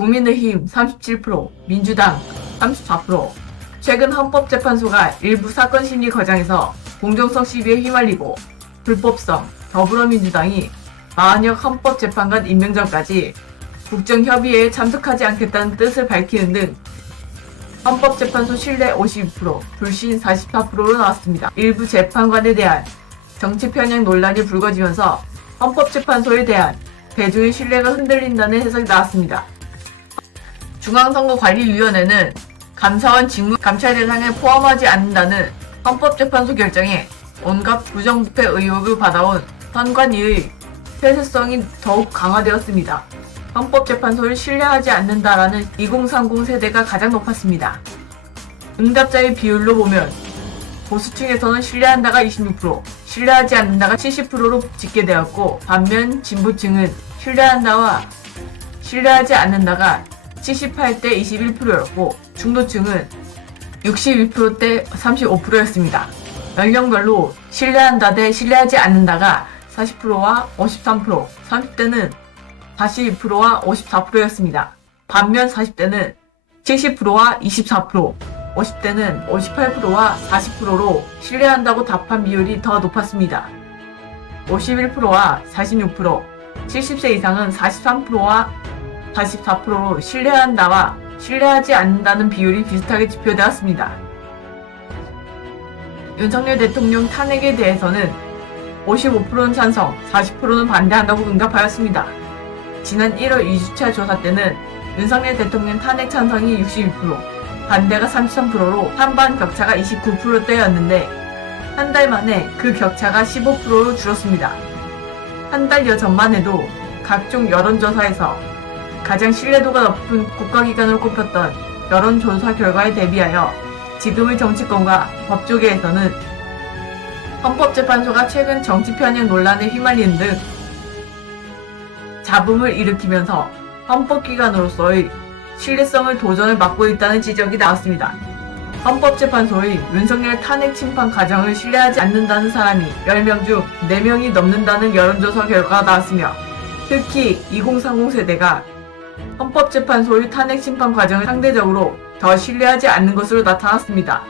국민의힘 37%, 민주당 34%. 최근 헌법재판소가 일부 사건 심리 과정에서 공정성 시비에 휘말리고 불법성, 더불어민주당이 마흔역 헌법재판관 임명 전까지 국정협의회에 참석하지 않겠다는 뜻을 밝히는 등 헌법재판소 신뢰 52%, 불신 44%로 나왔습니다. 일부 재판관에 대한 정치 편향 논란이 불거지면서 헌법재판소에 대한 대중의 신뢰가 흔들린다는 해석이 나왔습니다. 중앙선거관리위원회는 감사원 직무 감찰 대상에 포함하지 않는다는 헌법재판소 결정에 온갖 부정부패 의혹을 받아온 선관위의 폐쇄성이 더욱 강화되었습니다. 헌법재판소를 신뢰하지 않는다라는 2030 세대가 가장 높았습니다. 응답자의 비율로 보면 보수층에서는 신뢰한다가 26%, 신뢰하지 않는다가 70%로 집계되었고, 반면 진보층은 신뢰한다와 신뢰하지 않는다가 78대 21%였고 중도층은 62%대 35%였습니다. 연령별로 신뢰한다 대 신뢰하지 않는다가 40%와 53%, 30대는 42%와 54%였습니다. 반면 40대는 70%와 24%, 50대는 58%와 40%로 신뢰한다고 답한 비율이 더 높았습니다. 51%와 46%, 70세 이상은 43%와 44%로 신뢰한다와 신뢰하지 않는다는 비율이 비슷하게 지표되었습니다. 윤석열 대통령 탄핵에 대해서는 55%는 찬성, 40%는 반대한다고 응답하였습니다. 지난 1월 2주차 조사 때는 윤석열 대통령 탄핵 찬성이 62%, 반대가 33%로 찬반 격차가 29%대였는데 한 달 만에 그 격차가 15%로 줄었습니다. 한 달여 전만 해도 각종 여론조사에서 가장 신뢰도가 높은 국가기관으로 꼽혔던 여론조사 결과에 대비하여 지금의 정치권과 법조계에서는 헌법재판소가 최근 정치 편향 논란에 휘말리는 등 잡음을 일으키면서 헌법기관으로서의 신뢰성을 도전을 받고 있다는 지적이 나왔습니다. 헌법재판소의 윤석열 탄핵 심판 과정을 신뢰하지 않는다는 사람이 10명 중 4명이 넘는다는 여론조사 결과가 나왔으며, 특히 2030 세대가 헌법재판소의 탄핵 심판 과정을 상대적으로 더 신뢰하지 않는 것으로 나타났습니다.